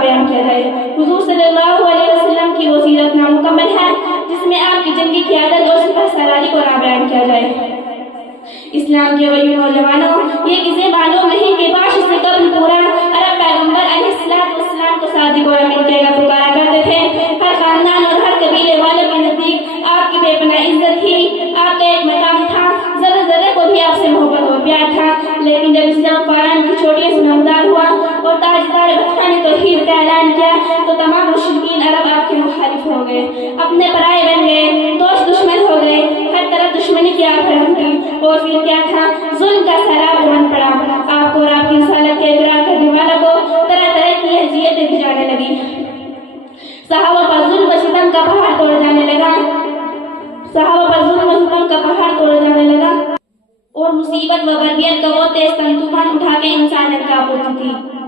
بیان کیا جائے۔ حضور صلی اللہ علیہ وسلم کی وہ سیرت نامکمل ہے جس میں آپ کی جنگی قیادت اور سپہ سالاری کو نہ بیان کیا جائے۔ اسلام کے ولی نوجوانوں، یہ کسے معلوم نہیں کہ باش سے قبل پورا عرب پیغمبر علیہ السلام کو صادق اور امین کہہ کر پکارا کرتے تھے۔ ہر خاندان اور ہر قبیلے والوں کے نزدیک آپ کی بے پناہ عزت تھی، آپ کا ایک مقام تھا، ذرے ذرے کو بھی آپ سے محبت اور پیار تھا۔ لیکن جب اسلام فاران کی چوٹیوں سے نمودار ہوا اور تاجدار بطخہ نے توحید کا اعلان کیا تو تمام مشرکین عرب آپ کے مخالف ہو گئے، اپنے پرائے بن گئے، دوست دشمن ہو گئے، ہر طرف دشمنی کی آگ بھڑک گئی۔ اور پھر کیا تھا؟ ظلم کا سیلاب بن پڑا، آپ کو اور آپ کی رسالت کے اقرار کرنے والوں کو طرح طرح کی اذیتیں دی جانے لگی۔ صحابہ پر ظلم و ستم کا پہاڑ توڑ جانے لگا، اور مصیبت و بلیت کا وہ تیز تن طوفان اٹھا کے انسانیت کانپ اٹھی تھی۔